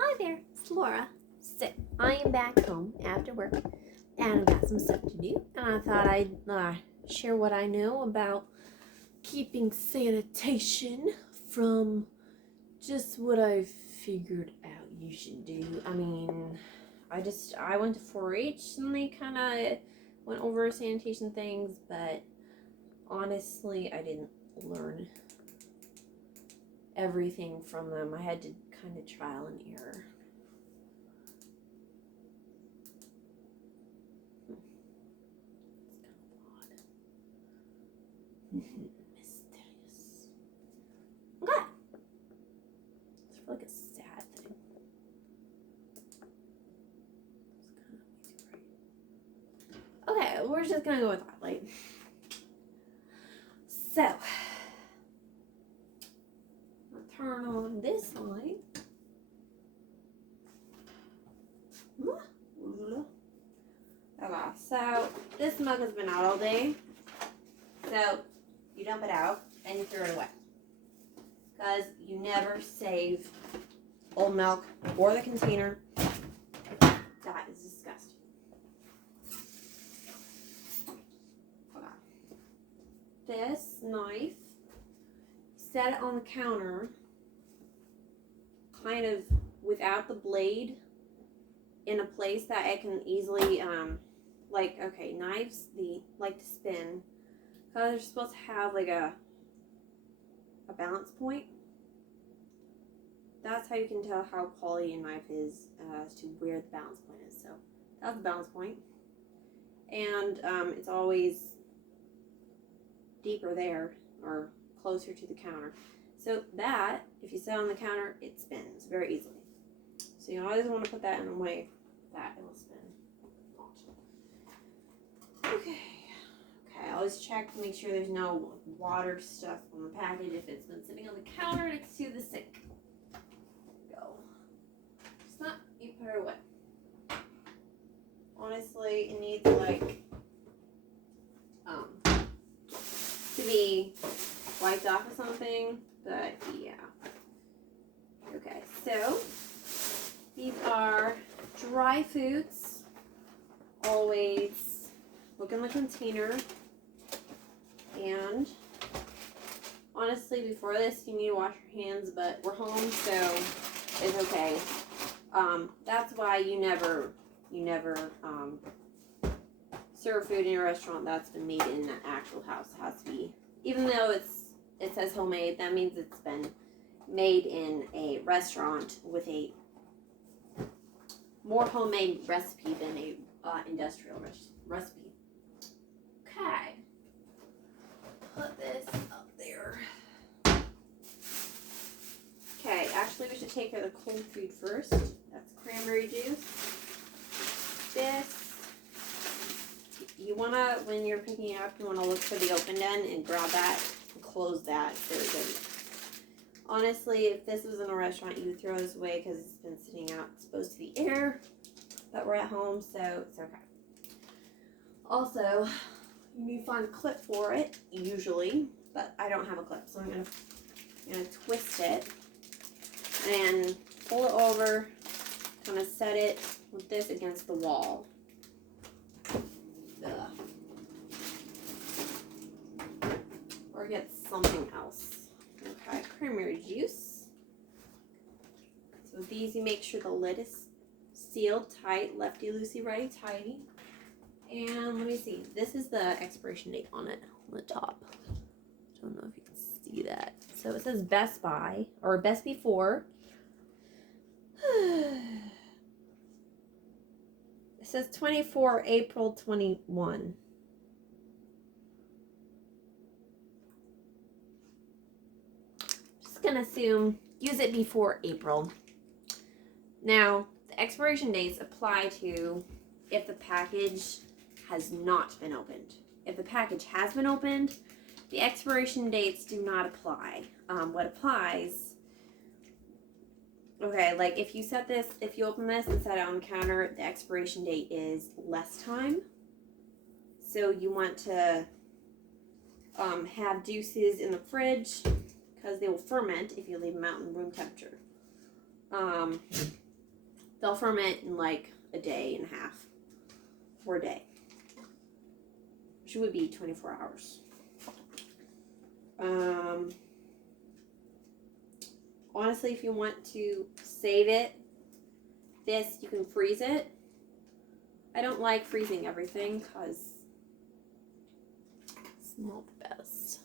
Hi there, it's Laura. So, I am back home after work and I've got some stuff to do. And I thought I'd share what I know about keeping sanitation from just what I've figured out you should do. I mean, I went to 4-H and they kind of went over sanitation things, but honestly, I didn't learn everything from them. I had to kind of trial and error. Mysterious. Okay. It's like a sad thing. Okay, we're just gonna go with that light. So, I'll turn on this light. Okay, so this mug has been out all day. So, you dump it out and you throw it away. Because you never save old milk or the container. That is disgusting. Okay. This knife, set it on the counter, kind of without the blade, in a place that it can easily, knives, they like to spin, because they're supposed to have like a balance point. That's how you can tell how quality a knife is, as to where the balance point is. So that's the balance point. And it's always deeper there, or closer to the counter. So that, if you set on the counter, it spins very easily. So you always want to put that in a way that it will spin. Okay, I always check to make sure there's no water stuff on the package if it's been sitting on the counter next to the sink. Go. It's not, you put it away. Honestly, it needs to be wiped off or something, but yeah. Okay, so these are dry foods. Always look in the container. And honestly, before this, you need to wash your hands, but we're home, so it's okay. That's why you never serve food in a restaurant that's been made in an actual house. It has to be, even though it says homemade, that means it's been made in a restaurant with a more homemade recipe than a industrial recipe. Okay, put this up there. Okay, actually we should take care of the cold food first. That's cranberry juice. This, you wanna, when you're picking it up, you wanna look for the open end and grab that and close that very good. Honestly, if this was in a restaurant, you would throw this away because it's been sitting out exposed to the air, but we're at home, so it's okay. Also, you need to find a clip for it, usually, but I don't have a clip, so I'm gonna twist it and pull it over, kind of set it with this against the wall. Or get something else. Okay, cranberry juice. So with these, you make sure the lid is sealed tight, lefty loosey, righty tighty. And let me see, this is the expiration date on it on the top. I don't know if you can see that. So it says Best By, or Best Before. It says 24 April 21. Just gonna assume use it before April. Now, the expiration dates apply to if the package has not been opened. If the package has been opened, the expiration dates do not apply. What applies, okay, like if you open this and set it on the counter, the expiration date is less time. So you want to have juices in the fridge because they will ferment if you leave them out in room temperature. they'll ferment in like a day and a half or a day, which would be 24 hours. Honestly, if you want to save it, this, you can freeze it. I don't like freezing everything because it's not the best.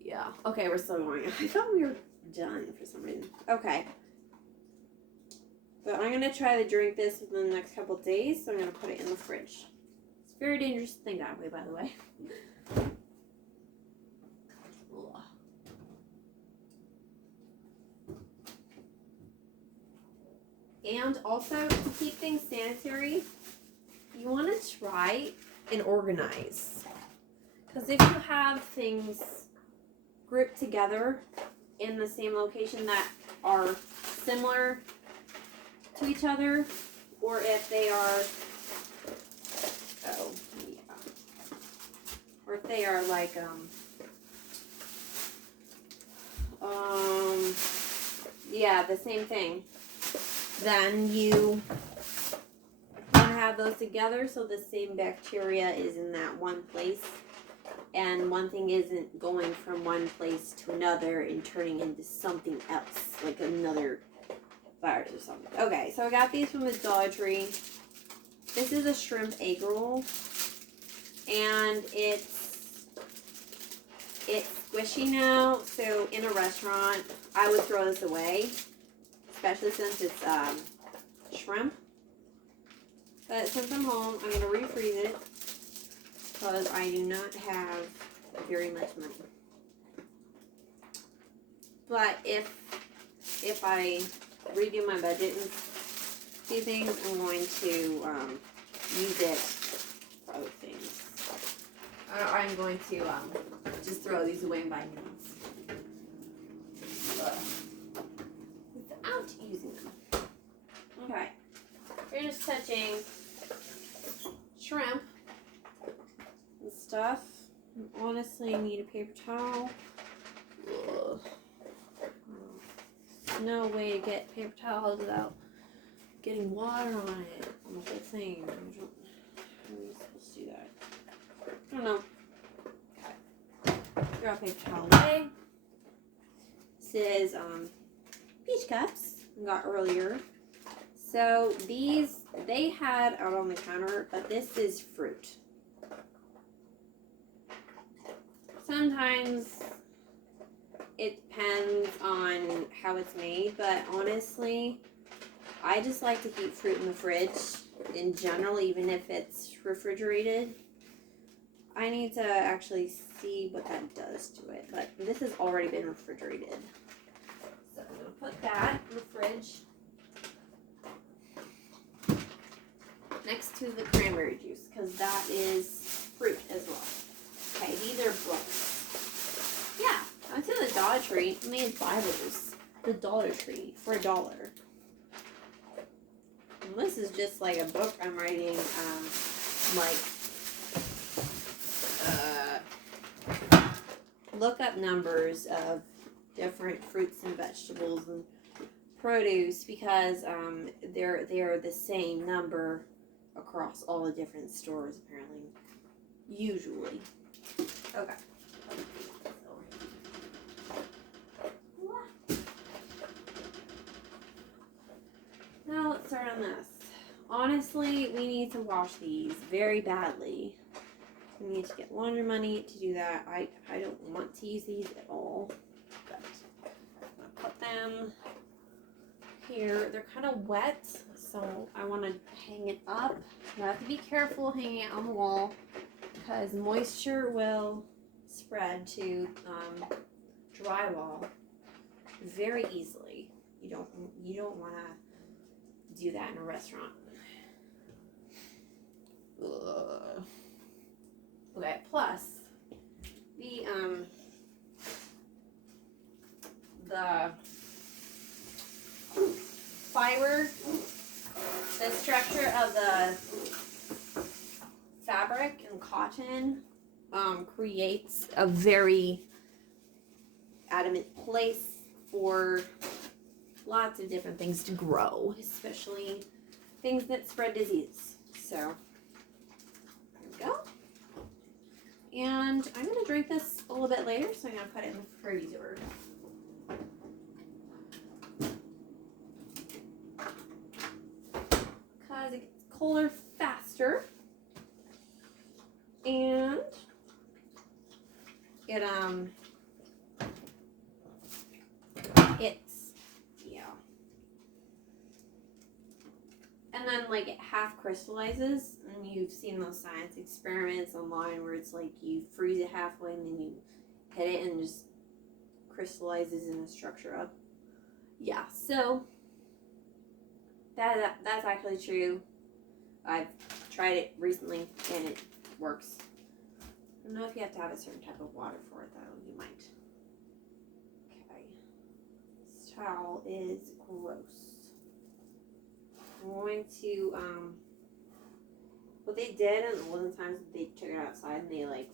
Yeah. Okay, we're still going. I thought we were done for some reason. Okay. But I'm going to try to drink this within the next couple days, so I'm going to put it in the fridge. It's a very dangerous thing that way, by the way. And also, to keep things sanitary, you want to try and organize. Because if you have things grouped together in the same location that are similar to each other, or if they are, or if they are like, yeah, the same thing, then you want to have those together so the same bacteria is in that one place and one thing isn't going from one place to another and turning into something else, like another virus or something. Okay, so I got these from the Dollar Tree. This is a shrimp egg roll, and it's squishy now, so in a restaurant I would throw this away, especially since it's shrimp. But since I'm home, I'm going to refreeze it because I do not have very much money. But if I redo my budget and do things, I'm going to use it for other things. I'm going to just throw these away and buy new ones without using them. Okay, we're just touching shrimp and stuff. Honestly, I need a paper towel. Ugh. There's no way to get paper towels without getting water on it, on the whole thing. How are you supposed to do that? I don't know. Okay. Throw a paper towel away. This is peach cups I got earlier. So these, they had out on the counter, but this is fruit. Sometimes it depends on how it's made, but honestly, I just like to keep fruit in the fridge in general, even if it's refrigerated. I need to actually see what that does to it, but this has already been refrigerated. So I'm going to put that in the fridge next to the cranberry juice, because that is fruit as well. Okay, these are books. Yeah, I went to the Dollar Tree and made Bibles. The Dollar Tree for $1. And this is just like a book I'm writing, look up numbers of different fruits and vegetables and produce, because they are the same number across all the different stores apparently, usually. Okay. Now let's start on this. Honestly, we need to wash these very badly. We need to get laundry money to do that. I don't want to use these at all, but I'm gonna put them here. They're kind of wet, so I want to hang it up. You have to be careful hanging it on the wall because moisture will spread to drywall very easily. You don't want to do that in a restaurant. Ugh. Okay, plus the fiber, the structure of the fabric and cotton creates a very adamant place for lots of different things to grow, especially things that spread disease. So, there we go. And I'm going to drink this a little bit later, so I'm going to put it in the freezer. Because it gets colder faster. And it's, yeah. And then, like, it half crystallizes, and you've seen those science experiments online where it's like you freeze it halfway and then you hit it and it just crystallizes in a structure up. Yeah, so that's actually true. I've tried it recently and it works. I don't know if you have to have a certain type of water for it, though. You might. Okay. This towel is gross. I'm going to, what they did, and one of the times they took it outside and they, like,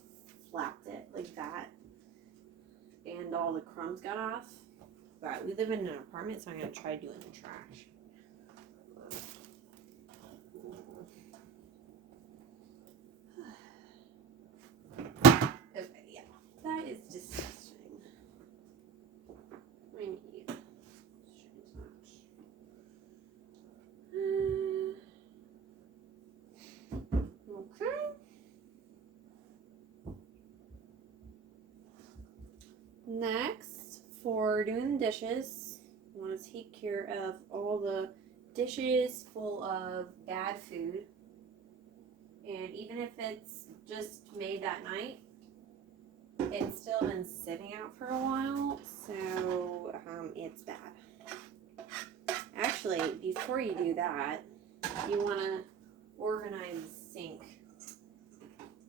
flapped it like that. And all the crumbs got off. But we live in an apartment, so I'm going to try doing the trash. Okay, yeah. That is disgusting. I need okay. Next, for doing the dishes, I want to take care of all the dishes full of bad food. And even if it's just made that night, it's still been sitting out for a while, so it's bad. Actually, before you do that, you want to organize the sink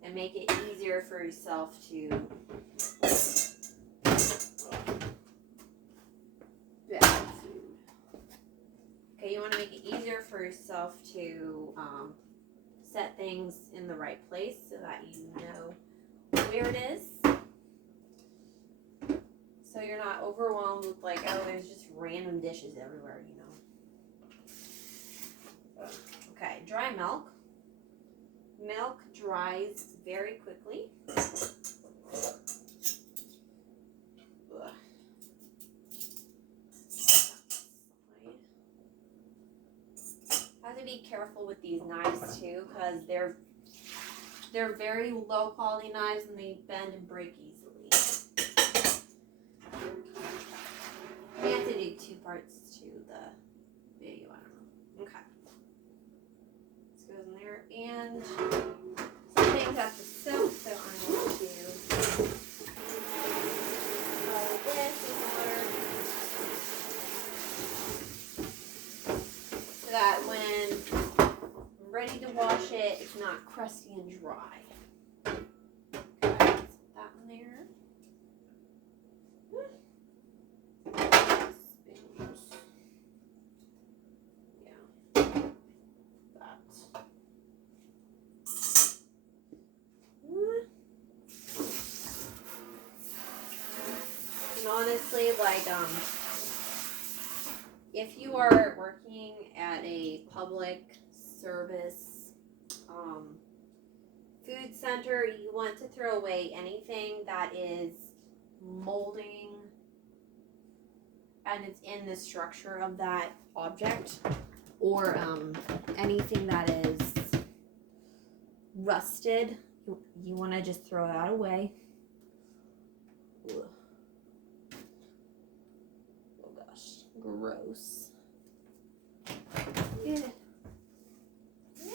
and make it easier for yourself to bad food. Okay, you want to make it easier for yourself to set things in the right place so that you know where it is. So you're not overwhelmed with like, oh, there's just random dishes everywhere, you know. Okay, dry milk. Milk dries very quickly. Have to be careful with these knives too, because they're very low quality knives and they bend and break easily. I have to do two parts to the video, I don't know. Okay. This goes in there, and some things have to soak, so I'm going to follow this in water so that when I'm ready to wash it, it's not crusty and dry. Okay, put that in there. Honestly, like, if you are working at a public service food center, you want to throw away anything that is molding and it's in the structure of that object, or anything that is rusted. You want to just throw that away. Ugh. Gross. Yeah. Yeah.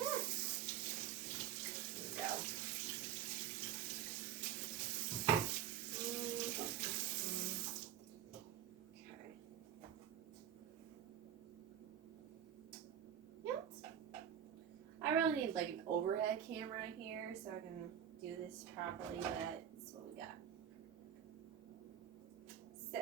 There we go. Okay. Yep. I really need like an overhead camera here so I can do this properly, but that's what we got. So.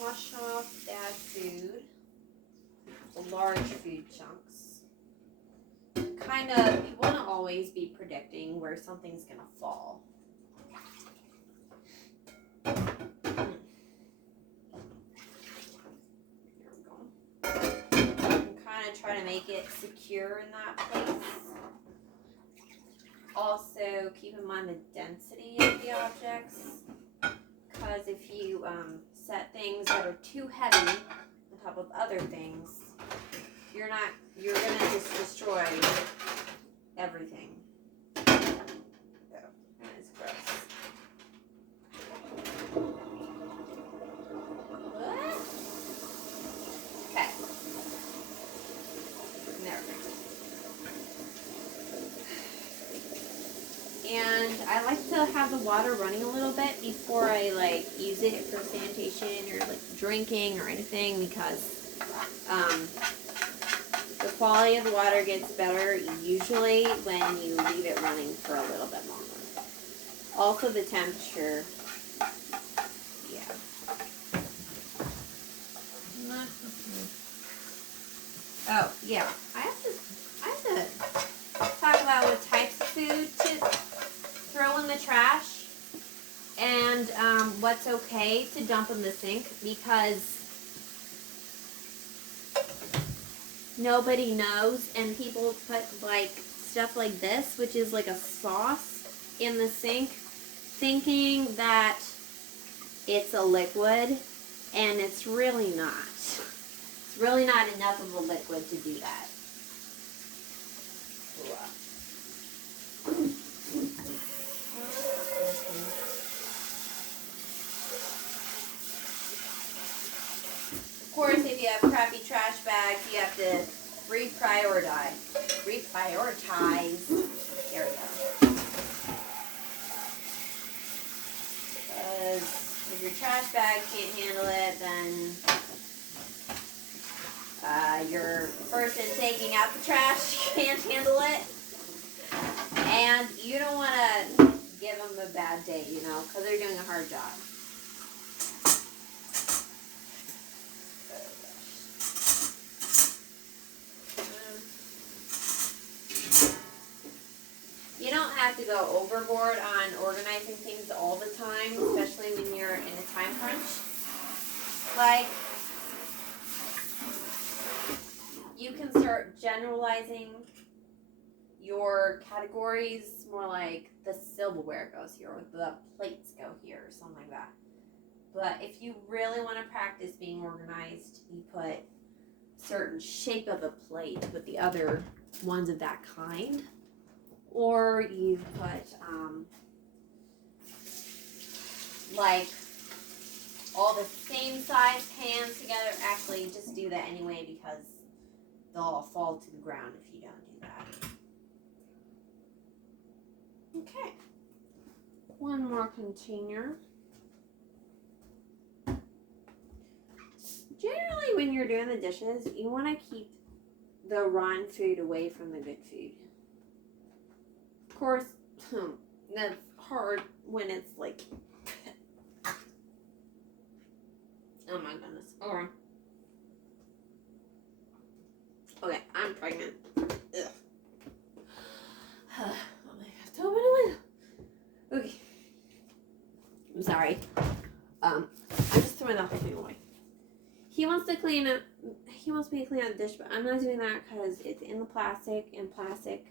Wash off bad food, the large food chunks. kind of, you want to always be predicting where something's going to fall. There we go. And kind of try to make it secure in that place. Also, keep in mind the density of the objects, because if you set things that are too heavy on top of other things, you're gonna just destroy everything. Oh, that is gross. What? Okay. There we go. And I like to have the water running a little bit before I use it for sanitation or drinking or anything, because the quality of the water gets better usually when you leave it running for a little bit longer. Also the temperature. Yeah. Oh, yeah. I have to talk about what types of food to throw in the trash and what's okay to dump in the sink, because nobody knows, and people put stuff like this, which is like a sauce, in the sink, thinking that it's a liquid, and it's really not. It's really not enough of a liquid to do that. Of course, if you have crappy trash bags, you have to reprioritize. There we go. Because if your trash bag can't handle it, then your person taking out the trash can't handle it. And you don't want to give them a bad day, because they're doing a hard job. You don't have to go overboard on organizing things all the time, especially when you're in a time crunch. You can start generalizing your categories more like the silverware goes here, or the plates go here, or something like that. But if you really want to practice being organized, you put certain shape of a plate with the other ones of that kind. Or you put, all the same size pans together. Actually, just do that anyway, because they'll all fall to the ground if you don't do that. Okay. One more container. Generally, when you're doing the dishes, you want to keep the rotten food away from the good food. Of course, that's hard when it's oh my goodness. Okay, I'm pregnant. Ugh. I have to open a window. Okay. I'm sorry. I'm just throwing the whole thing away. He wants me to clean up the dish, but I'm not doing that because it's in the plastic, and plastic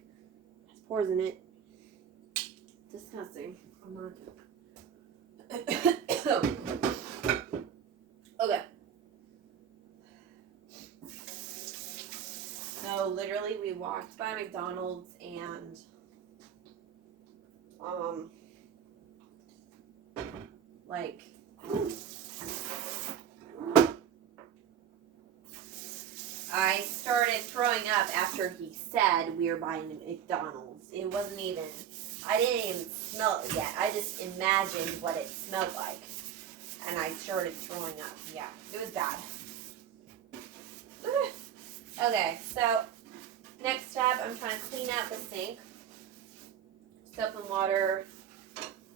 has pores in it. Disgusting. I'm not doing that. Okay. So literally we walked by McDonald's and I started throwing up after he said we were buying McDonald's. It wasn't even, I didn't even smell it yet. I just imagined what it smelled like. And I started throwing up. Yeah, it was bad. Okay, so next step, I'm trying to clean out the sink. Soap and water.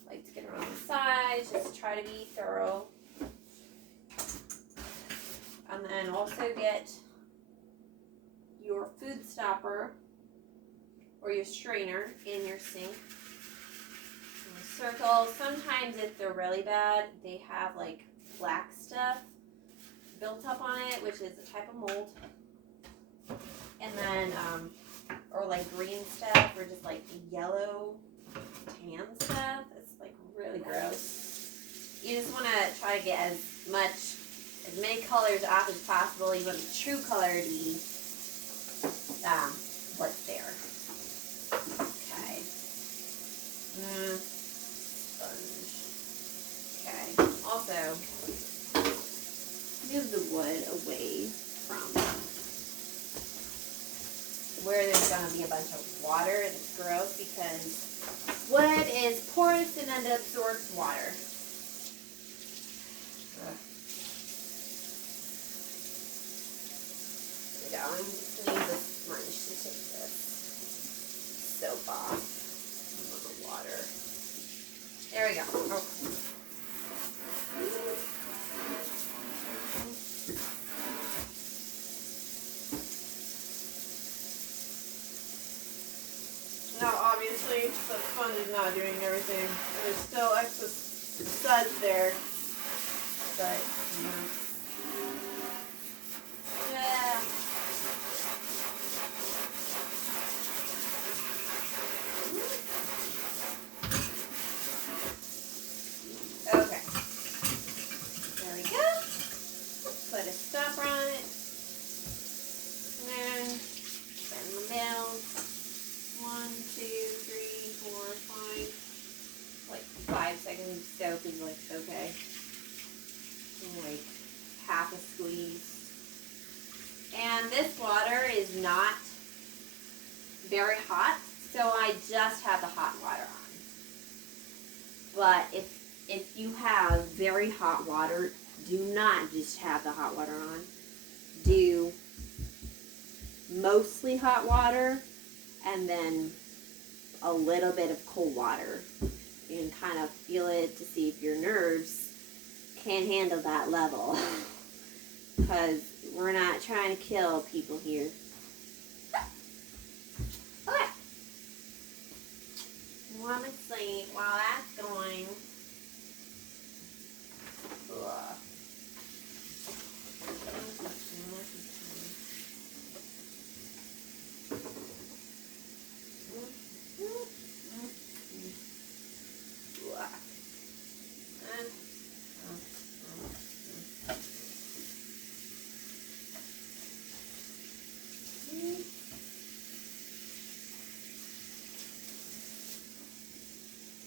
Like to get around the sides. Just try to be thorough. And then also get your food stopper or your strainer in your sink. Circle. Sometimes if they're really bad, they have like black stuff built up on it, which is a type of mold. And then, or like green stuff, or just like yellow tan stuff. It's like really gross. You just want to try to get as many colors off as possible. You want the true color to be what's there. Okay. Sponge. Okay. Also, move the wood away from where there's going to be a bunch of water. It's gross because wood is porous and absorbs water. There we go. I'm just going to use a sponge to take this soap off of the water. There we go. Okay. Now, obviously, the sponge is not doing everything. There's still excess suds there, but yeah. Okay. There we go. Put a stopper on it. And then bend the bell. 1, 2, 3, 4, 5. Like 5 seconds soap is like okay. And like half a squeeze. And this water is not very hot, so I just have the hot water on. But if you have very hot water, do not just have the hot water on. Do mostly hot water and then a little bit of cold water. You can kind of feel it to see if your nerves can handle that level. Because we're not trying to kill people here. Okay. Want to sleep while that's going. Ugh.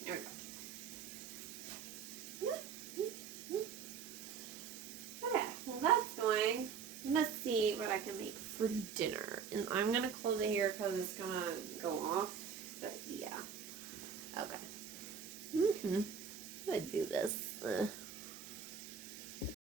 There we go. Okay, well that's going. Let's see what I can make for dinner. And I'm going to close it here because it's going to go off. But yeah. Okay. Let's do this.